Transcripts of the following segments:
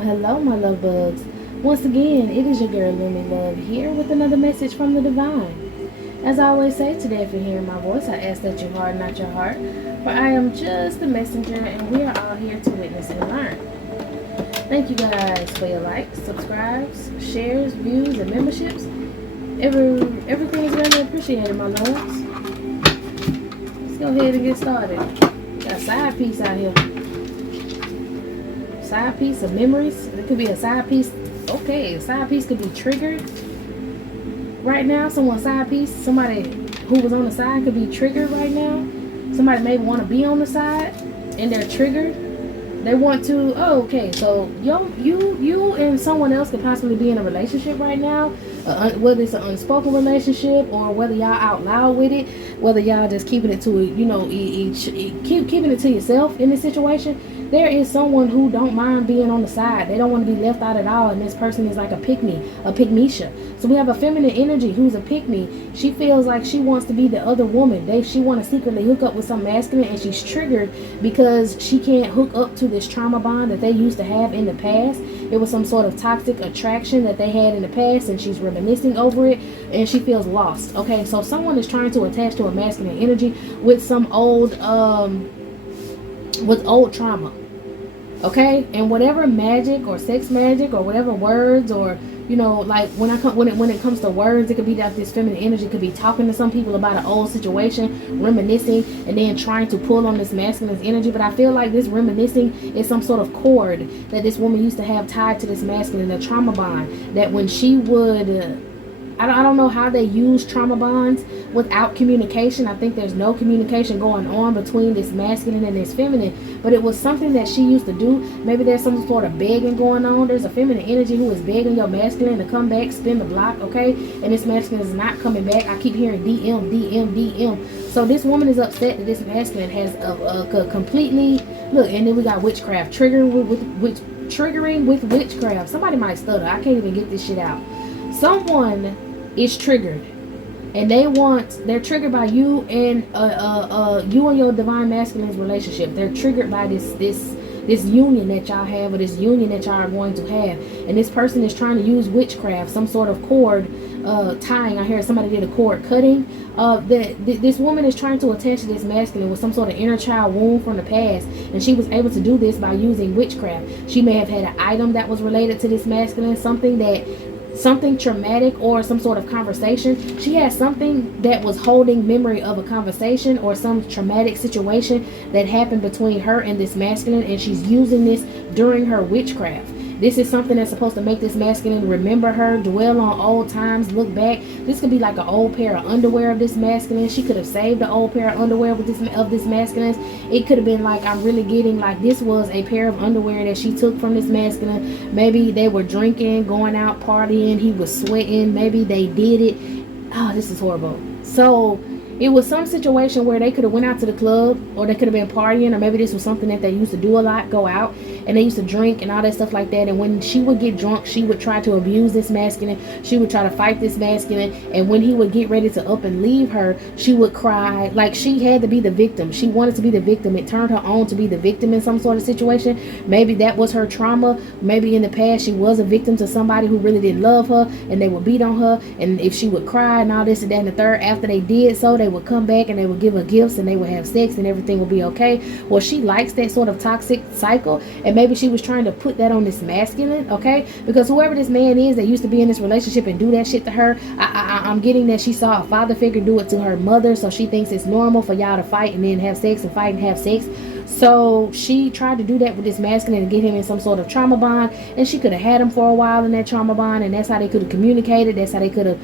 Hello, my love bugs. Once again, it is your girl Lumi Love here with another message from the divine. As I always say, today if you're hearing my voice, I ask that you harden not your heart, for I am just a messenger and we are all here to witness and learn. Thank you guys for your likes, subscribes, shares, views, and memberships. Everything is very appreciated, my loves. Let's go ahead and get started. Got a side piece out here. Side piece of memories. It could be a side piece. Okay, a side piece could be triggered right now. Someone's side piece, somebody who was on the side could be triggered right now. Somebody may want to be on the side and they're triggered. They want to, oh, okay, so you and someone else could possibly be in a relationship right now, whether it's an unspoken relationship or whether y'all out loud with it, whether y'all just keeping it to, keeping it to yourself in this situation. There is someone who don't mind being on the side. They don't want to be left out at all, and this person is like a pick-me, a pick-misha. So we have a feminine energy who's a pick-me. She feels like she wants to be the other woman. She want to secretly hook up with some masculine, and she's triggered because she can't hook up to this trauma bond that they used to have in the past. It was some sort of toxic attraction that they had in the past, and she's reminiscing over it, and she feels lost. Okay, so someone is trying to attach to a masculine energy with some old trauma. Okay, and whatever magic or sex magic or whatever words, or like when it comes to words, it could be that this feminine energy could be talking to some people about an old situation, reminiscing, and then trying to pull on this masculine energy. But I feel like this reminiscing is some sort of cord that this woman used to have tied to this masculine, a trauma bond, that when she would I don't know how they use trauma bonds without communication. I think there's no communication going on between this masculine and this feminine, but it was something that she used to do. Maybe there's some sort of begging going on. There's a feminine energy who is begging your masculine to come back, spin the block, okay? And this masculine is not coming back. I keep hearing DM. So this woman is upset that this masculine has a completely, look, and then we got witchcraft, triggering with witchcraft. Somebody might stutter. I can't even get this shit out. Someone is triggered, and they're triggered by you and your divine masculine's relationship. They're triggered by this union that y'all have, or this union that y'all are going to have, and this person is trying to use witchcraft, some sort of cord tying. I heard somebody did a cord cutting. This woman is trying to attach to this masculine with some sort of inner child wound from the past, and she was able to do this by using witchcraft. She may have had an item that was related to this masculine, something traumatic, or some sort of conversation. She had something that was holding memory of a conversation or some traumatic situation that happened between her and this masculine, and she's using this during her witchcraft. This is something that's supposed to make this masculine remember her, dwell on old times, look back. This could be like an old pair of underwear of this masculine. She could have saved an old pair of underwear of this masculine. It could have been like, I'm really getting like, this was a pair of underwear that she took from this masculine. Maybe they were drinking, going out partying, he was sweating, maybe they did it. Oh, this is horrible. So it was some situation where they could have went out to the club, or they could have been partying, or maybe this was something that they used to do a lot, go out, and they used to drink and all that stuff like that. And when she would get drunk, she would try to abuse this masculine. She would try to fight this masculine, and when he would get ready to up and leave her, she would cry like she had to be the victim. She wanted to be the victim. It turned her on to be the victim in some sort of situation. Maybe that was her trauma. Maybe in the past she was a victim to somebody who really didn't love her, and they would beat on her, and if she would cry and all this and that and the third, after they did so, they would come back and they would give her gifts, and they would have sex, and everything would be okay. Well, she likes that sort of toxic cycle, and maybe she was trying to put that on this masculine, okay? Because whoever this man is that used to be in this relationship and do that shit to her, I'm getting that she saw a father figure do it to her mother, so she thinks it's normal for y'all to fight and then have sex, and fight and have sex. So she tried to do that with this masculine and get him in some sort of trauma bond, and she could have had him for a while in that trauma bond, and that's how they could have communicated. That's how they could have,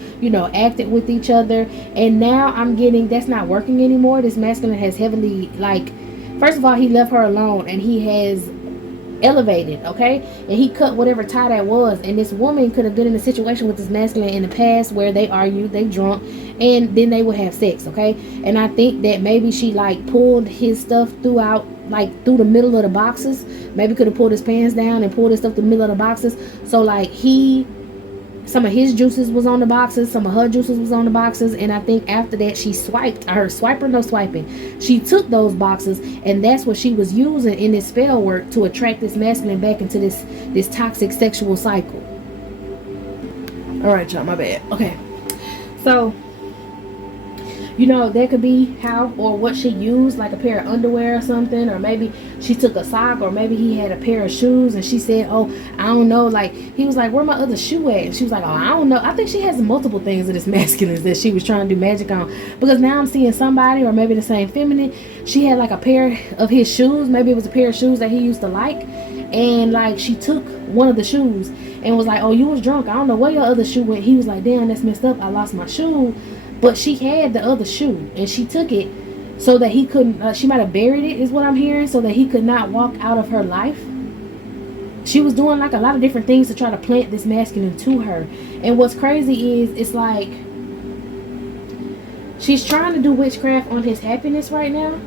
acted with each other. And now I'm getting that's not working anymore. This masculine has heavily, like, first of all, he left her alone, and he has elevated, okay, and he cut whatever tie that was. And this woman could have been in a situation with this masculine in the past where they argued, they drunk, and then they would have sex, okay? And I think that maybe she like pulled his stuff throughout, like through the middle of the boxes. Maybe could have pulled his pants down and pulled his stuff through the middle of the boxes. So like he some of his juices was on the boxes, some of her juices was on the boxes, and I think after that she swiped, or swiping, she took those boxes, and that's what she was using in this spell work to attract this masculine back into this toxic sexual cycle. All right, y'all, my bad. Okay, so you know, that could be how or what she used, like a pair of underwear or something, or maybe she took a sock, or maybe he had a pair of shoes and she said, oh, I don't know, like he was like, where my other shoe at? And she was like, oh, I don't know. I think she has multiple things of this masculine that she was trying to do magic on, because now I'm seeing somebody, or maybe the same feminine, she had like a pair of his shoes, maybe it was a pair of shoes that he used to like, and like she took one of the shoes and was like, oh, you was drunk, I don't know where your other shoe went. He was like, damn, that's messed up, I lost my shoe. But she had the other shoe, and she took it so that he couldn't, she might have buried it, is what I'm hearing, so that he could not walk out of her life. She was doing like a lot of different things to try to plant this masculine to her. And what's crazy is, it's like she's trying to do witchcraft on his happiness right now.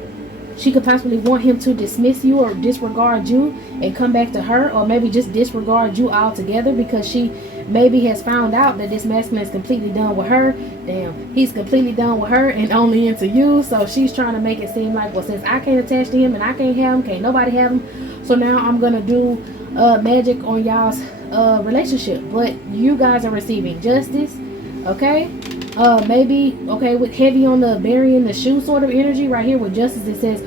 She could possibly want him to dismiss you or disregard you and come back to her, or maybe just disregard you altogether, because she maybe has found out that this masculine is completely done with her. Damn, he's completely done with her and only into you. So she's trying to make it seem like, well, since I can't attach to him and I can't have him, can't nobody have him, so now I'm gonna do magic on y'all's relationship. But you guys are receiving justice, okay? Maybe, okay, with heavy on the burying the shoe sort of energy right here with justice, it says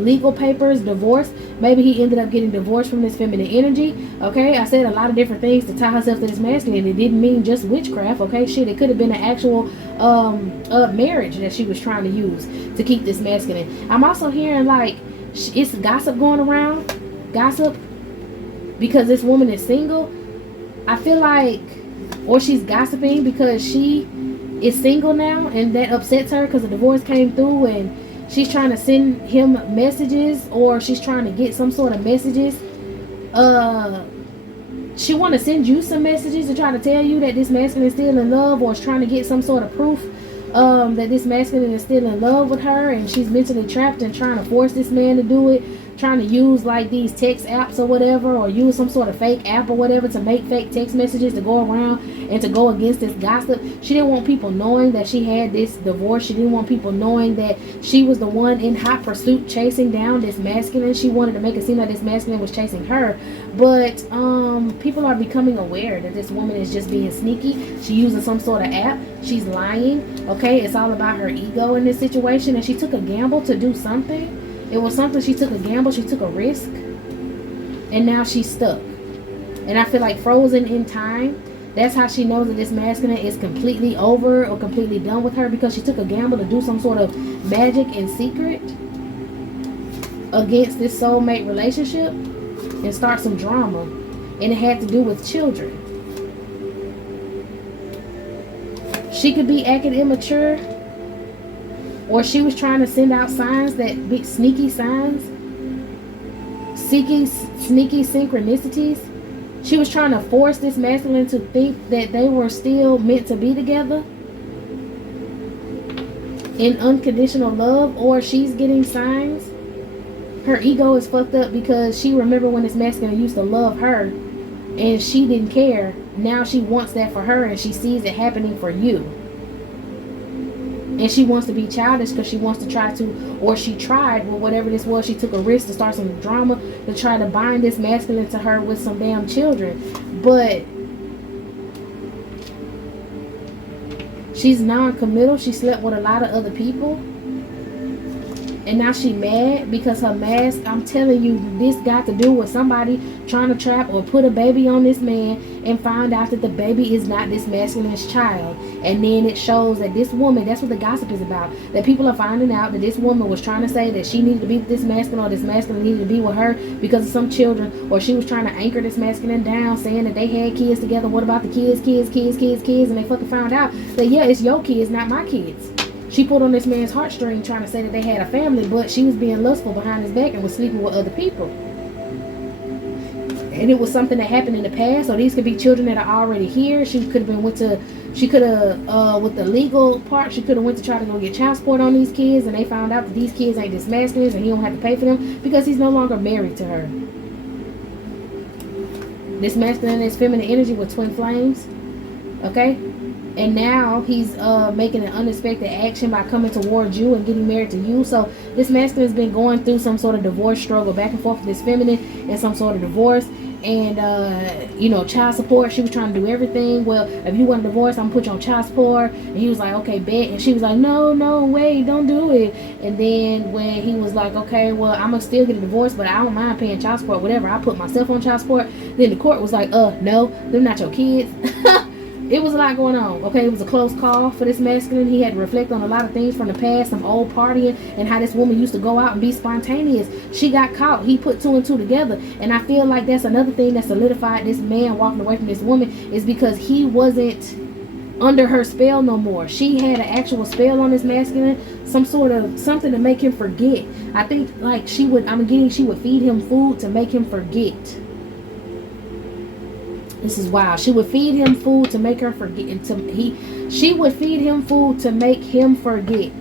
legal papers, divorce. Maybe he ended up getting divorced from this feminine energy. Okay, I said a lot of different things to tie herself to this masculine. It didn't mean just witchcraft. Okay, shit, it could have been an actual marriage that she was trying to use to keep this masculine. I'm also hearing like it's gossip going around, gossip, because this woman is single. I feel like, or she's gossiping because she is single now, and that upsets her because the divorce came through, and she's trying to send him messages, or she's trying to get some sort of messages. She want to send you some messages to try to tell you that this masculine is still in love, or is trying to get some sort of proof that this masculine is still in love with her, and she's mentally trapped and trying to force this man to do it, trying to use like these text apps or whatever, or use some sort of fake app or whatever to make fake text messages to go around and to go against this gossip. She didn't want people knowing that she had this divorce. She didn't want people knowing that she was the one in hot pursuit chasing down this masculine. She wanted to make it seem like this masculine was chasing her. But people are becoming aware that this woman is just being sneaky. She using some sort of app. She's lying. Okay, it's all about her ego in this situation, and she took a gamble to do something. It was something, she took a gamble, she took a risk, and now she's stuck. And I feel like frozen in time. That's how she knows that this masculine is completely over or completely done with her, because she took a gamble to do some sort of magic in secret against this soulmate relationship and start some drama. And it had to do with children. She could be acting immature, or she was trying to send out signs, that big sneaky signs, sneaky synchronicities. She was trying to force this masculine to think that they were still meant to be together in unconditional love, or she's getting signs. Her ego is fucked up because she remembered when this masculine used to love her and she didn't care. Now she wants that for her, and she sees it happening for you. And she wants to be childish because she wants to try to, or she tried, well, whatever this was, she took a risk to start some drama to try to bind this masculine to her with some damn children. But she's non-committal. She slept with a lot of other people. And now she mad because her mask, I'm telling you, this got to do with somebody trying to trap or put a baby on this man and find out that the baby is not this masculine's child. And then it shows that this woman, that's what the gossip is about, that people are finding out that this woman was trying to say that she needed to be with this masculine, or this masculine needed to be with her because of some children, or she was trying to anchor this masculine down, saying that they had kids together. What about the kids? And they fucking found out that, yeah, it's your kids, not my kids. She pulled on this man's heartstring trying to say that they had a family, but she was being lustful behind his back and was sleeping with other people. And it was something that happened in the past. So these could be children that are already here. She could have been with the legal part, she could have went to try to go get child support on these kids, and they found out that these kids ain't this masculine, and he don't have to pay for them because he's no longer married to her. This masculine and this feminine energy with twin flames. Okay, and now he's making an unexpected action by coming towards you and getting married to you. So this masculine has been going through some sort of divorce struggle, back and forth with this feminine and some sort of divorce. And you know, child support, she was trying to do everything. Well, if you want a divorce, I'm gonna put you on child support. And he was like, okay, bet. And she was like, no, wait, don't do it. And then when he was like, okay, well, I'm gonna still get a divorce, but I don't mind paying child support, whatever, I put myself on child support. Then the court was like, no, they're not your kids. It was a lot going on. Okay, it was a close call for this masculine. He had to reflect on a lot of things from the past, some old partying, and how this woman used to go out and be spontaneous. She got caught. He put two and two together. And I feel like that's another thing that solidified this man walking away from this woman, is because he wasn't under her spell no more. She had an actual spell on this masculine, some sort of something to make him forget. I think like she would feed him food to make him forget. This is wild. She would feed him food to make her forget. She would feed him food to make him forget.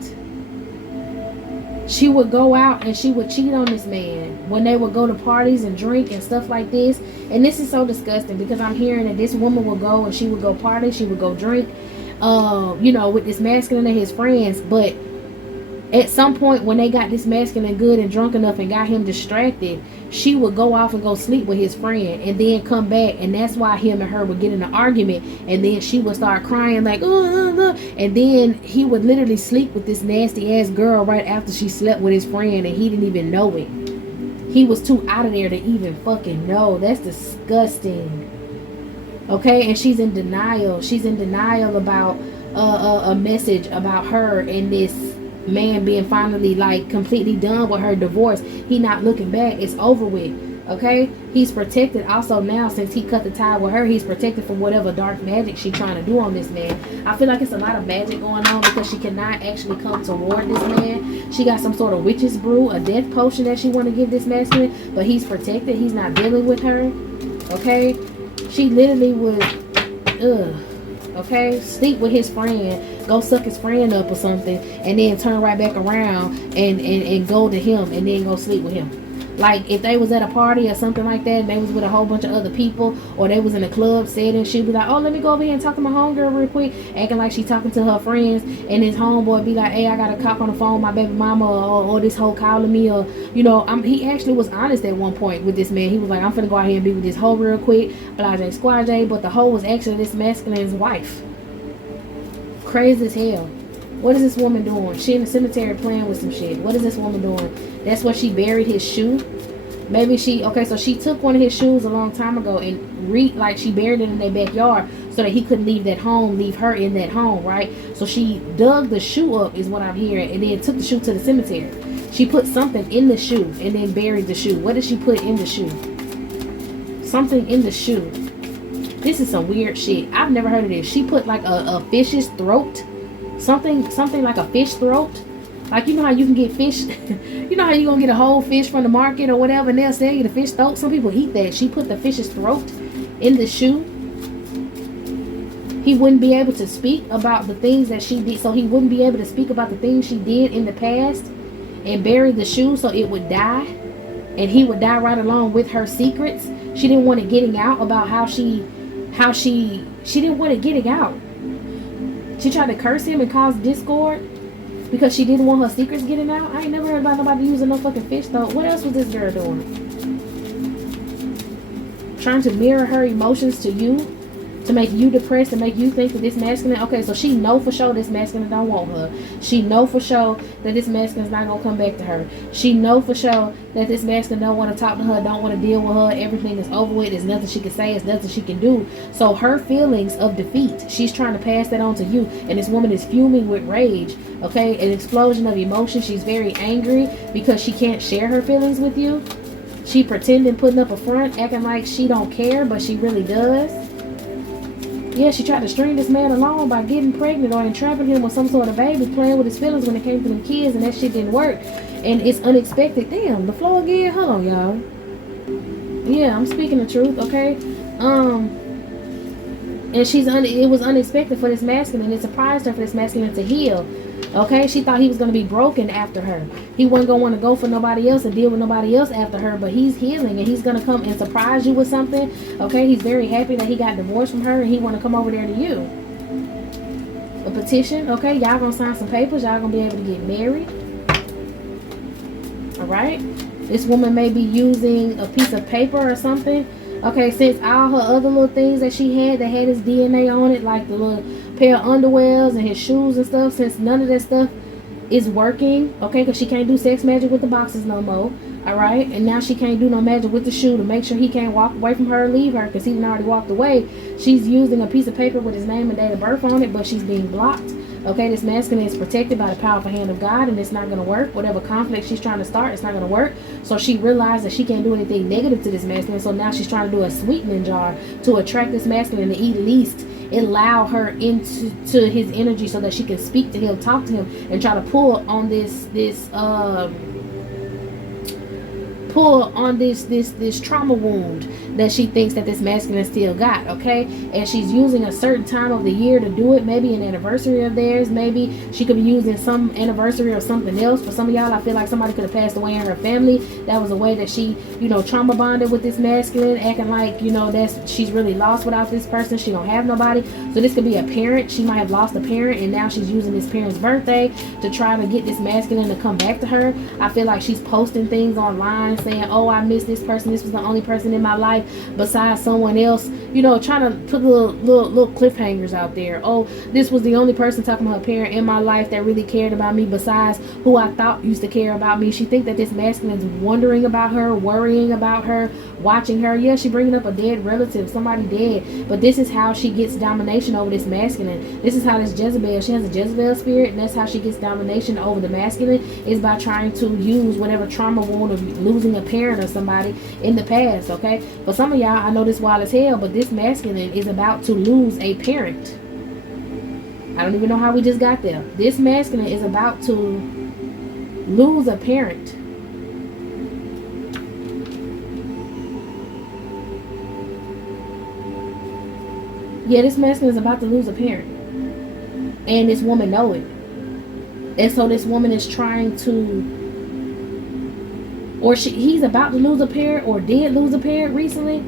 She would go out and she would cheat on this man when they would go to parties and drink and stuff like this. And this is so disgusting, because I'm hearing that this woman would go and she would go party, she would go drink, you know, with this masculine and his friends. But at some point when they got this masculine good and drunk enough and got him distracted, she would go off and go sleep with his friend and then come back, and that's why him and her would get in an argument, and then she would start crying like and then he would literally sleep with this nasty ass girl right after she slept with his friend, and he didn't even know it. He was too out of there to even fucking know. That's disgusting. Okay, and she's in denial. She's in denial about a message about her and this man being finally like completely done with her divorce. He not looking back. It's over with. Okay, he's protected also now, since he cut the tie with her. He's protected from whatever dark magic she's trying to do on this man. I feel like it's a lot of magic going on, because she cannot actually come toward this man. She got some sort of witch's brew, a death potion that she want to give this masculine, but he's protected. He's not dealing with her. Okay, she literally would okay, sleep with his friend, go suck his friend up or something, and then turn right back around and go to him and then go sleep with him. Like if they was at a party or something like that and they was with a whole bunch of other people, or they was in a club setting, she'd be like, oh, let me go over here and talk to my homegirl real quick, acting like she talking to her friends, and his homeboy be like, hey, I got a cop on the phone, my baby mama, or this hoe calling me, or you know, he actually was honest at one point with this man. He was like, I'm finna go out here and be with this hoe real quick, blase squaje, but the hoe was actually this masculine's wife. Crazy as hell. What is this woman doing? She in the cemetery playing with some shit. What is this woman doing? That's where she buried his shoe. Maybe so she took one of his shoes a long time ago and she buried it in their backyard so that he couldn't leave her in that home, right? So she dug the shoe up, is what I'm hearing, and then took the shoe to the cemetery. She put something in the shoe and then buried the shoe. What did she put in the shoe? Something in the shoe. This is some weird shit. I've never heard of this. She put like a fish's throat. Something like a fish throat. Like, you know how you can get fish, you know how you gonna get a whole fish from the market or whatever, and they'll sell you the fish throat. Some people eat that. She put the fish's throat in the shoe. He wouldn't be able to speak about the things that she did, so he wouldn't be able to speak about the things she did in the past, and bury the shoe so it would die, and he would die right along with her secrets. She didn't want it getting out about how she didn't want it getting out. She tried to curse him and cause discord because she didn't want her secrets getting out. I ain't never heard about nobody using no fucking fish though. What else was this girl doing? Trying to mirror her emotions to you, to make you depressed, to make you think that this masculine, okay, so she know for sure this masculine don't want her. She know for sure that this masculine's not gonna come back to her. She know for sure that this masculine don't want to talk to her, don't want to deal with her. Everything is over with. There's nothing she can say. There's nothing she can do. So her feelings of defeat, she's trying to pass that on to you. And this woman is fuming with rage, okay, an explosion of emotion. She's very angry because she can't share her feelings with you. She pretending, putting up a front, acting like she don't care, but she really does. Yeah, she tried to string this man along by getting pregnant or entrapping him with some sort of baby, playing with his feelings when it came to them kids, and that shit didn't work. And it's unexpected. Damn, the flow again. Hold on, y'all. Yeah, I'm speaking the truth, okay? And it was unexpected for this masculine. It surprised her for this masculine to heal. Okay, she thought he was going to be broken after her. He wasn't going to want to go for nobody else and deal with nobody else after her, but he's healing and he's going to come and surprise you with something. Okay, he's very happy that he got divorced from her and he want to come over there to you. A petition. Okay, y'all going to sign some papers. Y'all going to be able to get married. All right. This woman may be using a piece of paper or something. Okay, since all her other little things that she had that had his DNA on it, like the little pair of underwears and his shoes and stuff, since none of that stuff is working, okay, because she can't do sex magic with the boxes no more, all right, and now she can't do no magic with the shoe to make sure he can't walk away from her or leave her because he already walked away. She's using a piece of paper with his name and date of birth on it, but she's being blocked. Okay, this masculine is protected by the powerful hand of God, and it's not going to work. Whatever conflict she's trying to start, it's not going to work. So she realized that she can't do anything negative to this masculine, so now she's trying to do a sweetening jar to attract this masculine to at least allow her into his energy so that she can speak to him, talk to him, and try to pull on this trauma wound that she thinks that this masculine still got. Okay, and she's using a certain time of the year to do it, maybe an anniversary of theirs, maybe she could be using some anniversary or something else. For some of y'all, I feel like somebody could have passed away in her family. That was a way that she, you know, trauma bonded with this masculine, acting like, you know, that's, she's really lost without this person. She don't have nobody. So this could be a parent. She might have lost a parent and now she's using this parent's birthday to try to get this masculine to come back to her. I feel like she's posting things online saying, oh, I miss this person, this was the only person in my life besides someone else, you know, trying to put little cliffhangers out there. Oh, this was the only person, talking about her parent, in my life that really cared about me besides who I thought used to care about me. She think that this masculine is wondering about her, worrying about her, watching her. Yeah, she bringing up a dead relative, somebody dead, but this is how she gets domination over this masculine. This is how this Jezebel, she has a Jezebel spirit, and that's how she gets domination over the masculine, is by trying to use whatever trauma wound of losing a parent or somebody in the past. Okay, for some of y'all, I know this wild as hell, but this masculine is about to lose a parent. I don't even know how we just got there. This masculine is about to lose a parent. Yeah, this masculine is about to lose a parent. And this woman know it. And so this woman is trying to, or he's about to lose a parent or did lose a parent recently.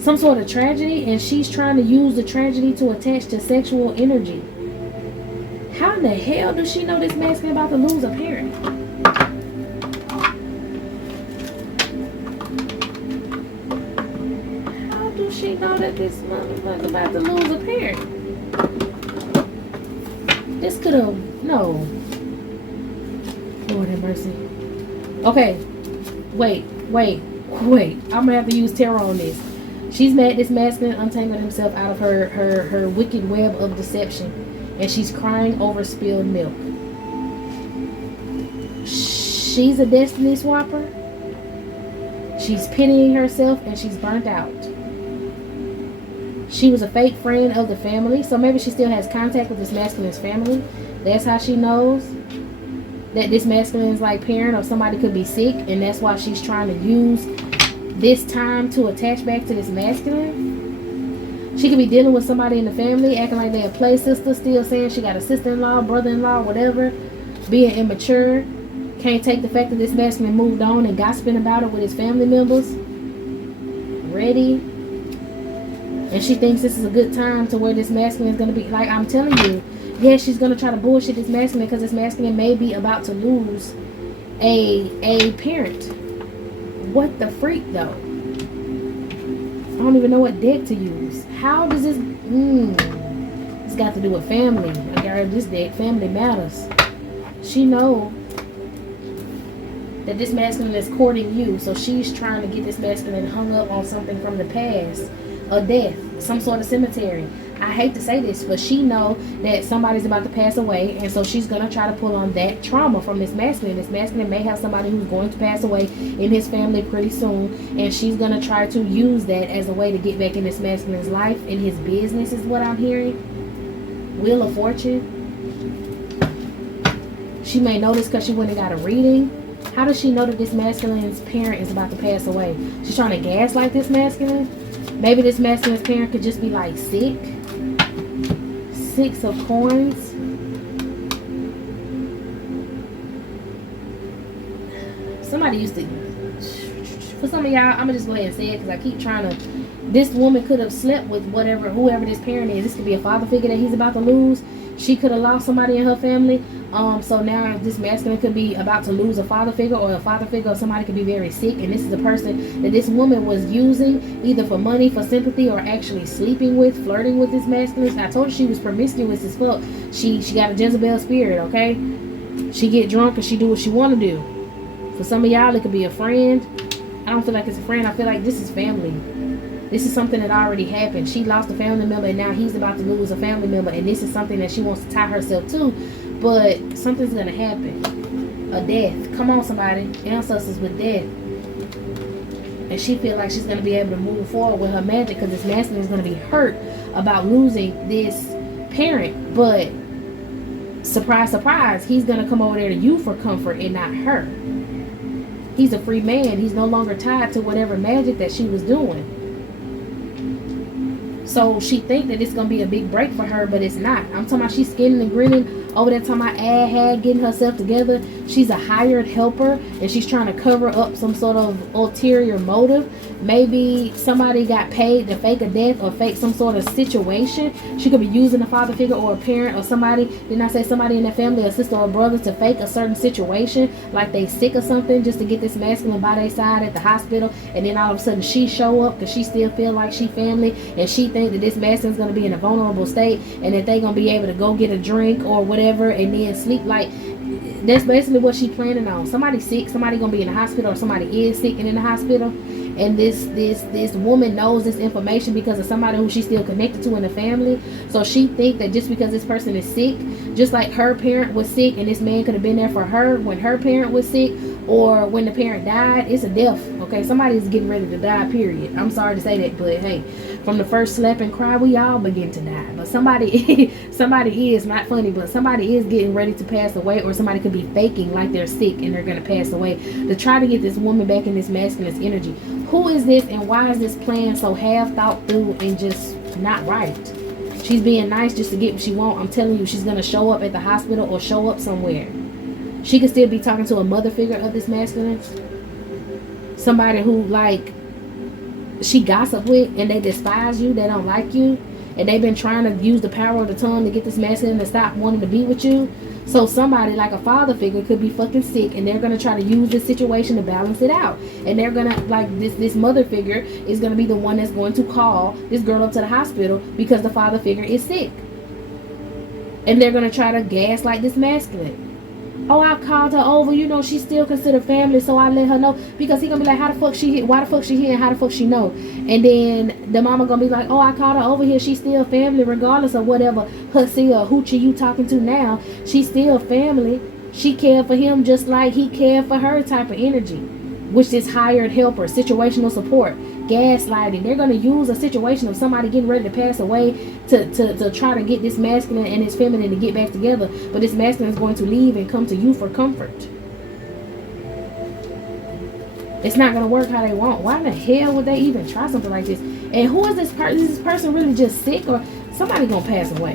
Some sort of tragedy, and she's trying to use the tragedy to attach to sexual energy. How in the hell does she know this masculine about to lose a parent? How does she know that this motherfucker about to lose a parent? This could have, no. Lord have mercy. Okay, wait. I'm gonna have to use tarot on this. She's mad this masculine untangled himself out of her wicked web of deception, and she's crying over spilled milk. She's a destiny swapper. She's pitying herself, and she's burnt out. She was a fake friend of the family, so maybe she still has contact with this masculine's family. That's how she knows that this masculine's like parent, or somebody could be sick, and that's why she's trying to use this time to attach back to this masculine. She could be dealing with somebody in the family acting like they're a play sister, still saying she got a sister-in-law, brother-in-law, whatever, being immature, can't take the fact that this masculine moved on and gossiping about it with his family members. Ready. And she thinks this is a good time to where this masculine is going to be, like I'm telling you, yeah, she's going to try to bullshit this masculine because this masculine may be about to lose a parent. What the freak, though? I don't even know what deck to use. How does this... It's got to do with family. Like I heard this deck, family matters. She know that this masculine is courting you, so she's trying to get this masculine hung up on something from the past. A death, some sort of cemetery. I hate to say this, but she know that somebody's about to pass away, and so she's going to try to pull on that trauma from this masculine. This masculine may have somebody who's going to pass away in his family pretty soon, and she's going to try to use that as a way to get back in this masculine's life, in his business, is what I'm hearing. Wheel of Fortune. She may know this because she went and got a reading. How does she know that this masculine's parent is about to pass away? She's trying to gaslight this masculine. Maybe this masculine's parent could just be like sick. Six of Coins. somebody used to, for some of y'all, I'm gonna just go ahead and say it because I keep trying to. This woman could have slept with whoever this parent is. This could be a father figure that he's about to lose. She could have lost somebody in her family. So now this masculine could be about to lose a father figure, or a father figure, or somebody could be very sick, and this is the person that this woman was using either for money, for sympathy, or actually sleeping with, flirting with this masculine. I told you she was promiscuous as fuck. She got a Jezebel spirit, okay? She get drunk and she do what she want to do. For some of y'all, it could be a friend. I don't feel like it's a friend. I feel like this is family. This is something that already happened. She lost a family member, and now he's about to lose a family member, and this is something that she wants to tie herself to, but something's going to happen. A death. Come on, somebody. Ancestors with death. And she feels like she's going to be able to move forward with her magic, because this masculine is going to be hurt about losing this parent, but surprise, surprise, he's going to come over there to you for comfort and not her. He's a free man. He's no longer tied to whatever magic that she was doing. So she think that it's going to be a big break for her, but it's not. I'm talking about she's skinning and grinning over there, talking about getting herself together. She's a hired helper, and she's trying to cover up some sort of ulterior motive. Maybe somebody got paid to fake a death or fake some sort of situation. She could be using a father figure or a parent or somebody, didn't I say somebody in their family, a sister or a brother, to fake a certain situation, like they sick or something, just to get this masculine by their side at the hospital. And then all of a sudden she show up because she still feel like she family, and she think that this masculine's going to be in a vulnerable state, and that they going to be able to go get a drink or whatever and then sleep. Like, that's basically what she planning on. Somebody sick, somebody gonna be in the hospital, or somebody is sick and in the hospital, and this woman knows this information because of somebody who she's still connected to in the family. So she think that just because this person is sick, just like her parent was sick and this man could have been there for her when her parent was sick, or when the parent died, it's a death. Okay, somebody's getting ready to die, period. I'm sorry to say that, but hey, from the first slap and cry, we all begin to die. But somebody is, not funny, but somebody is getting ready to pass away, or somebody could be faking like they're sick and they're going to pass away to try to get this woman back in this masculine energy. Who is this, and why is this plan so half thought through and just not right? She's being nice just to get what she wants. I'm telling you, she's going to show up at the hospital or show up somewhere. She could still be talking to a mother figure of this masculine. Somebody who, like, she gossip with, and they despise you, they don't like you, and they've been trying to use the power of the tongue to get this masculine to stop wanting to be with you. So somebody like a father figure could be fucking sick, and they're going to try to use this situation to balance it out. And they're going to, like, this mother figure is going to be the one that's going to call this girl up to the hospital because the father figure is sick. And they're going to try to gaslight this masculine. Oh, I called her over, you know, she's still considered family, so I let her know, because he gonna be like, how the fuck she here, why the fuck she here, and how the fuck she know? And then the mama gonna be like, oh, I called her over here, she's still family, regardless of whatever hussy or hoochie you talking to now. She's still family. She cared for him just like he cared for her, type of energy, which is hired helper, situational support, gaslighting. They're going to use a situation of somebody getting ready to pass away to try to get this masculine and his feminine to get back together. But this masculine is going to leave and come to you for comfort. It's not going to work how they want. Why in the hell would they even try something like this? And who is this person? Is this person really just sick, or somebody going to pass away?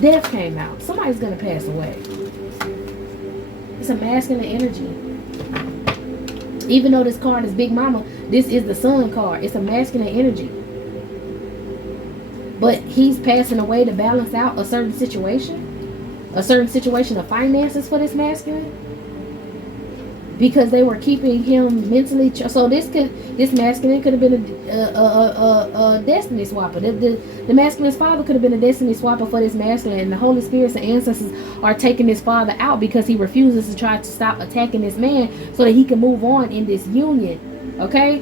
Death came out. Somebody's going to pass away. It's a masculine energy. Even though this card is Big Mama, this is the Sun card. It's a masculine energy. But he's passing away to balance out a certain situation. A certain situation of finances for this masculine. Because they were keeping him mentally. So this masculine could have been a destiny swapper. The masculine's father could have been a destiny swapper for this masculine, and the Holy Spirits and ancestors are taking this father out because he refuses to try to stop attacking this man so that he can move on in this union. Okay?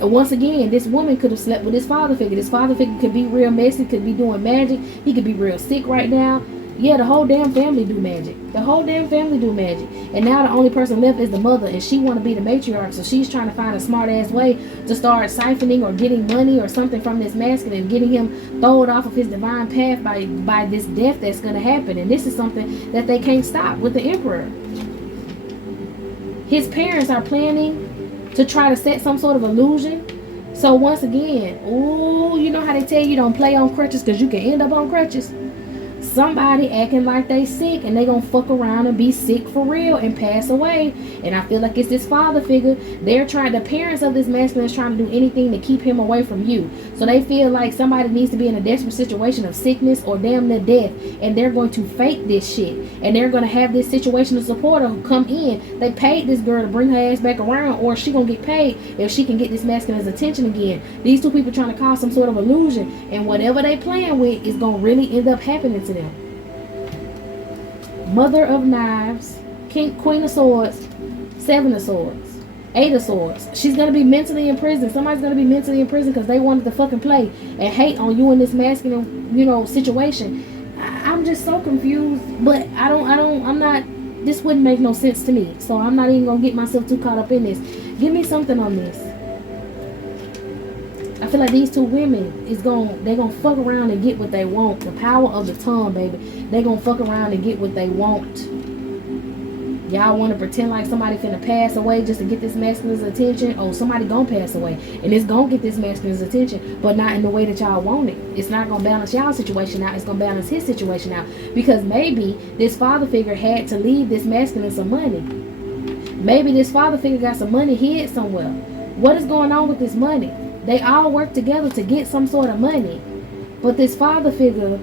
Once again, this woman could have slept with this father figure. This father figure could be real messy, could be doing magic. He could be real sick right now. Yeah, the whole damn family do magic. The whole damn family do magic. And now the only person left is the mother, and she want to be the matriarch. So she's trying to find a smart ass way to start siphoning or getting money or something from this masculine, getting him thrown off of his divine path by this death that's going to happen. And this is something that they can't stop with the Emperor. His parents are planning to try to set some sort of illusion. So once again, ooh, you know how they tell you don't play on crutches because you can end up on crutches. somebody acting like they sick, and they gonna fuck around and be sick for real and pass away. And I feel like it's this father figure. The parents of this masculine is trying to do anything to keep him away from you. So they feel like somebody needs to be in a desperate situation of sickness or damn near death, and they're going to fake this shit, and they're going to have this situational supporter who come in. They paid this girl to bring her ass back around, or she gonna get paid if she can get this masculine's attention again. These two people trying to cause some sort of illusion, and whatever they playing with is gonna really end up happening to them. Mother of Knives, Queen of Swords, Seven of Swords, Eight of Swords. She's going to be mentally in prison. Somebody's going to be mentally in prison because they wanted to fucking play and hate on you in this masculine, situation. I'm just so confused, but I'm not, this wouldn't make no sense to me. So I'm not even going to get myself too caught up in this. Give me something on this. I feel like these two women they're gonna fuck around and get what they want. The power of the tongue, baby. They're gonna fuck around and get what they want. Y'all want to pretend like somebody finna pass away just to get this masculine's attention. Oh, somebody gonna pass away, and it's gonna get this masculine's attention, but not in the way that y'all want it. It's not gonna balance y'all's situation out. It's gonna balance his situation out, because maybe this father figure had to leave this masculine some money. Maybe this father figure got some money hid somewhere. What is going on with this money? They all work together to get some sort of money. But this father figure,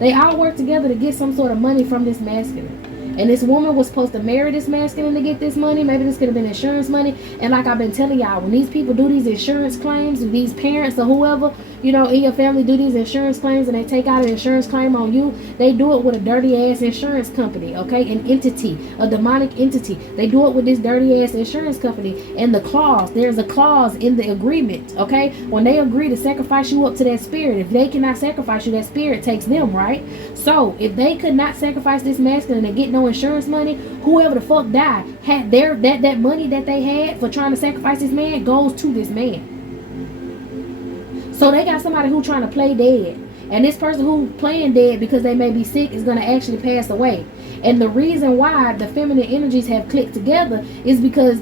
they all work together to get some sort of money from this masculine. And this woman was supposed to marry this masculine to get this money. Maybe this could have been insurance money. And like I've been telling y'all, when these people do these insurance claims, these parents or whoever, in your family do these insurance claims, and they take out an insurance claim on you, they do it with a dirty ass insurance company, okay? An entity, a demonic entity. They do it with this dirty ass insurance company. And there's a clause in the agreement, okay? When they agree to sacrifice you up to that spirit, if they cannot sacrifice you, that spirit takes them, right? So if they could not sacrifice this masculine and get no insurance money, whoever the fuck died had that money that they had for trying to sacrifice this man goes to this man. So they got somebody who trying to play dead, and this person who playing dead because they may be sick is going to actually pass away. And the reason why the feminine energies have clicked together is because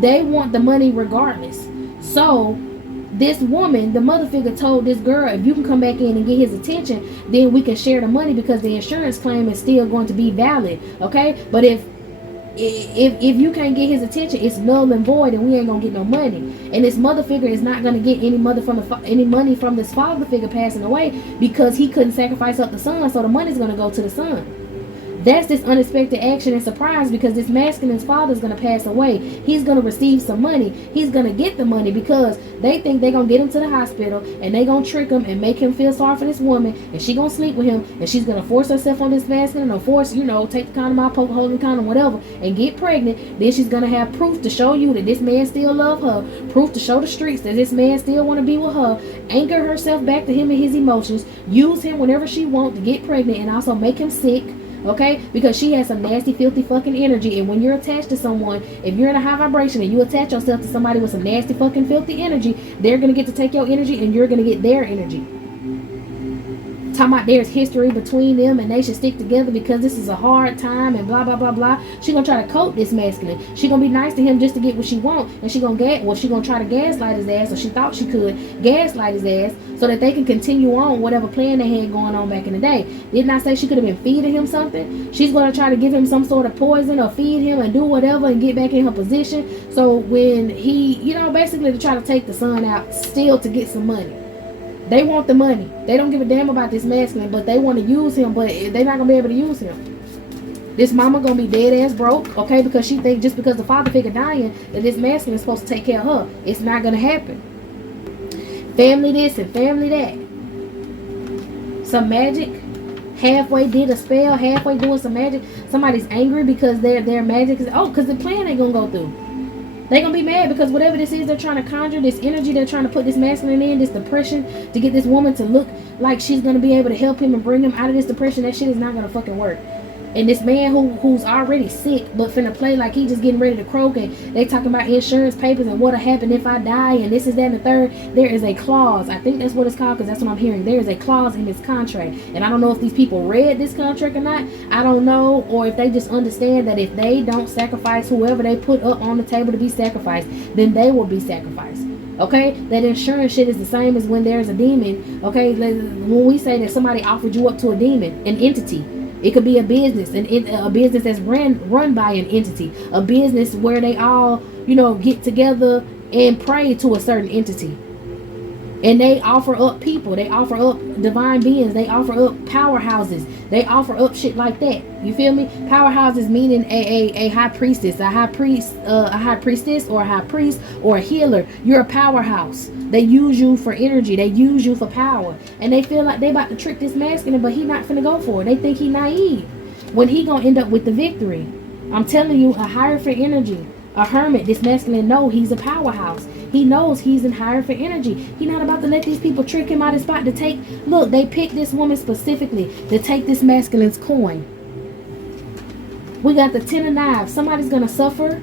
they want the money regardless. So this woman, the mother figure, told this girl, if you can come back in and get his attention, then we can share the money, because the insurance claim is still going to be valid, okay? But if you can't get his attention, it's null and void, and we ain't gonna get no money. And this mother figure is not gonna get any money from this father figure passing away, because he couldn't sacrifice up the son, so the money's gonna go to the son. That's this unexpected action and surprise, because this masculine's father is going to pass away. He's going to receive some money. He's going to get the money because they think they're going to get him to the hospital, and they're going to trick him and make him feel sorry for this woman, and she's going to sleep with him, and she's going to force herself on this masculine, or force, take the condom out, poke a hole in the condom, whatever, and get pregnant. Then she's going to have proof to show you that this man still love her, proof to show the streets that this man still want to be with her, anchor herself back to him and his emotions, use him whenever she wants to get pregnant, and also make him sick. Okay, because she has some nasty, filthy fucking energy. And when you're attached to someone, if you're in a high vibration and you attach yourself to somebody with some nasty, fucking filthy energy, they're going to get to take your energy, and you're going to get their energy. Talking about there's history between them and they should stick together because this is a hard time and blah, blah, blah, blah. She going to try to coat this masculine. She going to be nice to him just to get what she want. And she going to try to gaslight his ass, or she thought she could gaslight his ass, so that they can continue on whatever plan they had going on back in the day. Didn't I say she could have been feeding him something? She's going to try to give him some sort of poison or feed him and do whatever and get back in her position. So when he, basically to try to take the son out still to get some money. They want the money. They don't give a damn about this masculine, but they want to use him, but they're not going to be able to use him. This mama going to be dead ass broke, okay, because she think just because the father figure dying that this masculine is supposed to take care of her. It's not going to happen. Family this and family that. Some magic. Halfway did a spell, halfway doing some magic. Somebody's angry because their magic is, because the plan ain't going to go through. They're going to be mad because whatever this is they're trying to conjure, this energy they're trying to put this masculine in, this depression, to get this woman to look like she's going to be able to help him and bring him out of this depression, that shit is not going to fucking work. And this man who's already sick but finna play like he just getting ready to croak, and they talking about insurance papers and what'll happen if I die and this is that and the third. There is a clause, I think that's what it's called, because that's what I'm hearing. There is a clause in this contract, and I don't know if these people read this contract or not. I don't know, or if they just understand that if they don't sacrifice whoever they put up on the table to be sacrificed, then they will be sacrificed. Okay, that insurance shit is the same as when there's a demon. Okay, when we say that somebody offered you up to a demon, an entity, it could be a business, a business that's run by an entity, a business where they all, get together and pray to a certain entity. And they offer up people. They offer up divine beings. They offer up powerhouses. They offer up shit like that. You feel me? Powerhouses meaning a high priestess, a high priestess, or a high priest, or a healer. You're a powerhouse. They use you for energy. They use you for power. And they feel like they about to trick this masculine, but he not finna go for it. They think he naive. When he gonna end up with the victory. I'm telling you, a higher for energy. A hermit, this masculine know he's a powerhouse. He knows he's in higher for energy. He not about to let these people trick him out of spot to take. Look, they picked this woman specifically to take this masculine's coin. We got the 10 of knives. Somebody's going to suffer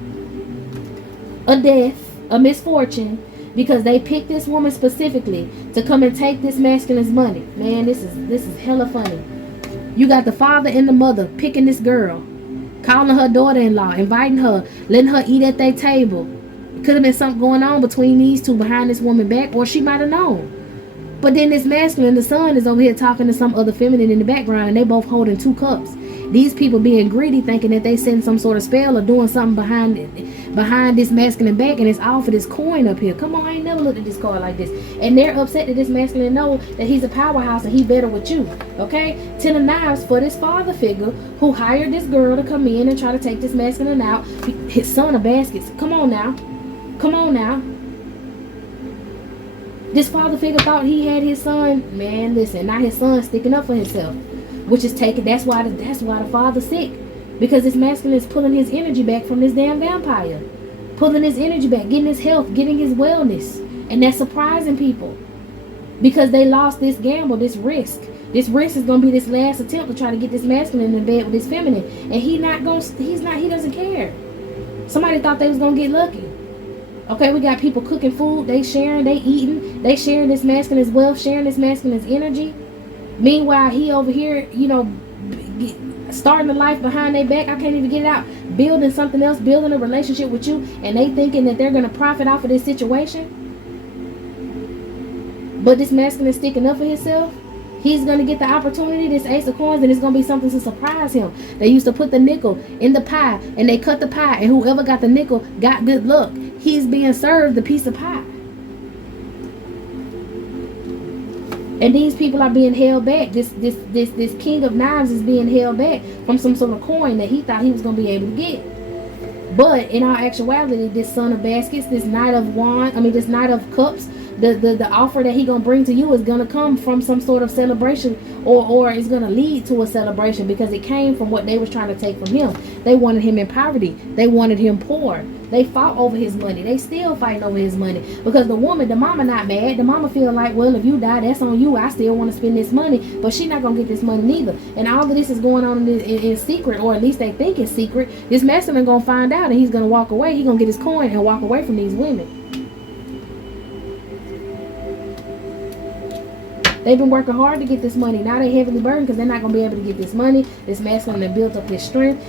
a death, a misfortune, because they picked this woman specifically to come and take this masculine's money. Man, this is hella funny. You got the father and the mother picking this girl, calling her daughter-in-law, inviting her, letting her eat at their table. Could have been something going on between these two behind this woman's back, or she might have known. But then this masculine, the son, is over here talking to some other feminine in the background, and they both holding 2 cups. These people being greedy, thinking that they setting some sort of spell or doing something behind this masculine back, and it's all for this coin up here. Come on, I ain't never looked at this card like this. And they're upset that this masculine know that he's a powerhouse and he better with you. Okay? 10 of knives for this father figure who hired this girl to come in and try to take this masculine out. His son of baskets. Come on now. Come on now. This father figure thought he had his son. Man, listen, now his son sticking up for himself, which is taken. That's why the father's sick, because this masculine is pulling his energy back from this damn vampire, pulling his energy back, getting his health, getting his wellness, and that's surprising people because they lost this gamble, this risk. This risk is gonna be this last attempt to try to get this masculine in bed with this feminine, and he doesn't care. Somebody thought they was gonna get lucky. Okay, we got people cooking food, they sharing, they eating, they sharing this masculine's wealth, sharing this masculine's energy. Meanwhile, he over here, starting a life behind their back. I can't even get it out. Building something else, building a relationship with you, and they thinking that they're going to profit off of this situation. But this masculine is sticking up for himself. He's going to get the opportunity, this ace of coins, and it's going to be something to surprise him. They used to put the nickel in the pie, and they cut the pie, and whoever got the nickel got good luck. He's being served the piece of pie. And these people are being held back. This king of knives is being held back from some sort of coin that he thought he was going to be able to get. But in all actuality, this son of baskets, this knight of cups, the offer that he gonna bring to you is gonna come from some sort of celebration, or it's gonna lead to a celebration, because it came from what they was trying to take from him. They wanted him in poverty. They wanted him poor. They fought over his money. They still fighting over his money, because the mama not mad. The mama feel like, well, if you die, that's on you. I still want to spend this money, but she not gonna get this money neither. And all of this is going on in secret, or at least they think it's secret. This masculine gonna find out, and he's gonna walk away. He gonna get his coin and walk away from these women. They've been working hard to get this money. Now they heavily burdened because they're not going to be able to get this money. This masculine that built up his strength.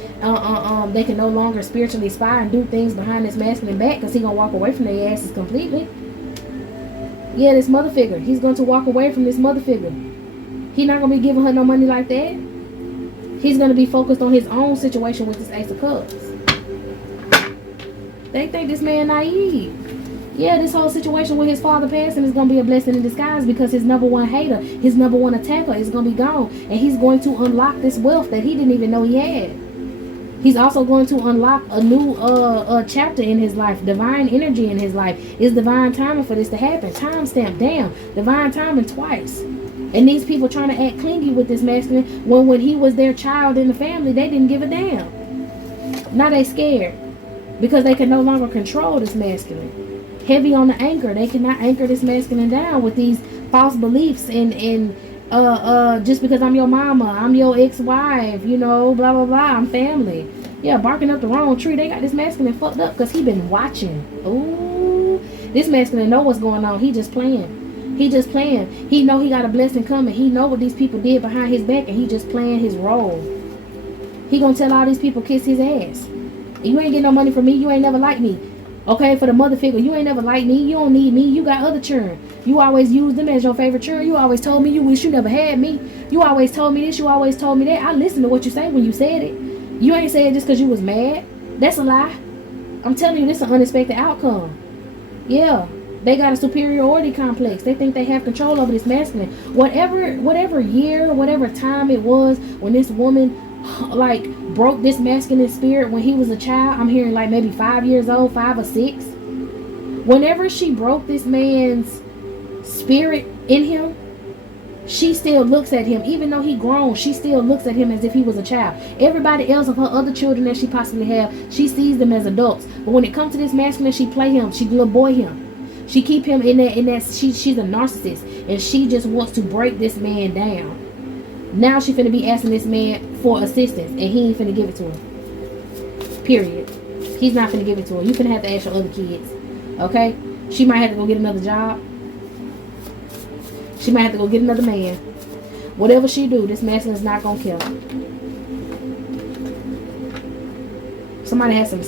They can no longer spiritually spy and do things behind this masculine back, because he's going to walk away from their asses completely. Yeah, this mother figure. He's going to walk away from this mother figure. He's not going to be giving her no money like that. He's going to be focused on his own situation with this Ace of Cups. They think this man naive. Yeah, this whole situation with his father passing is going to be a blessing in disguise, because his number one hater, his number one attacker is going to be gone. And he's going to unlock this wealth that he didn't even know he had. He's also going to unlock a new chapter in his life, divine energy in his life. It's divine timing for this to happen. Timestamp, damn, divine timing twice. And these people trying to act clingy with this masculine, when he was their child in the family, they didn't give a damn. Now they scared, because they can no longer control this masculine. Heavy on the anchor. They cannot anchor this masculine down with these false beliefs and just because I'm your mama, I'm your ex-wife, blah blah blah, I'm family. Yeah, barking up the wrong tree. They got this masculine fucked up because he been watching. Ooh, this masculine know what's going on. He just playing. He know he got a blessing coming. He know what these people did behind his back, and he just playing his role. He gonna tell all these people kiss his ass. You ain't get no money from me. You ain't never liked me. Okay, for the mother figure, you ain't never liked me. You don't need me. You got other children. You always use them as your favorite children. You always told me you wish you never had me. You always told me this. You always told me that. I listened to what you say when you said it. You ain't said it just because you was mad. That's a lie. I'm telling you, this is an unexpected outcome. Yeah. They got a superiority complex. They think they have control over this masculine. Whatever year, whatever time it was when this woman like broke this masculine spirit when he was a child. I'm hearing like maybe 5 years old, 5 or 6. Whenever she broke this man's spirit in him, she still looks at him. Even though he grown, she still looks at him as if he was a child. Everybody else of her other children that she possibly have, she sees them as adults. But when it comes to this masculine, she play him. She little boy him. She keep him in that she's a narcissist, and she just wants to break this man down. Now she finna be asking this man for assistance, and he ain't finna give it to her. Period. He's not finna give it to her. You finna have to ask your other kids. Okay? She might have to go get another job. She might have to go get another man. Whatever she do, this masculine's not gonna kill her. Somebody has some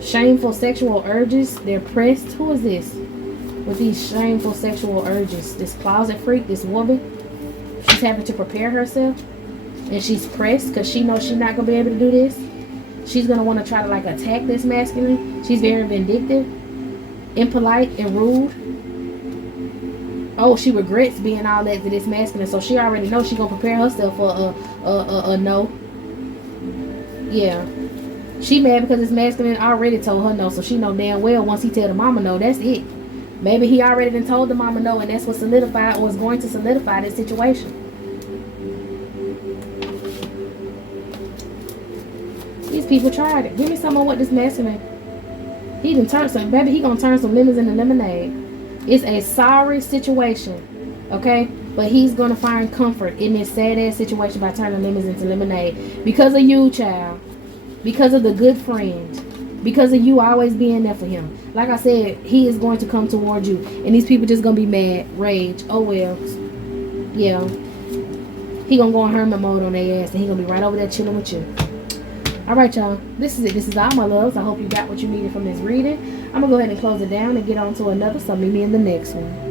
shameful sexual urges. They're pressed. Who is this with these shameful sexual urges? This closet freak, this woman. She's having to prepare herself, and she's pressed because she knows she's not gonna be able to do this. She's gonna want to try to like attack this masculine. She's very vindictive, impolite, and rude. Oh, she regrets being all that to this masculine, so she already knows she's gonna prepare herself for a no. Yeah. She mad because this masculine already told her no, so she know damn well once he tell the mama no, that's it. Maybe he already done told the mama no, and that's what solidified or is going to solidify this situation. These people tried it. Give me some of what this masculine. He done turned some, baby, he gonna turn some lemons into lemonade. It's a sorry situation, okay? But he's gonna find comfort in this sad ass situation by turning lemons into lemonade. Because of you, child. Because of the good friend. Because of you always being there for him. Like I said, he is going to come towards you. And these people just going to be mad. Rage. Oh, well. Yeah. He going to go in hermit mode on their ass. And he going to be right over there chilling with you. Alright, y'all. This is it. This is all, my loves. I hope you got what you needed from this reading. I'm going to go ahead and close it down and get on to another. So meet me in the next one.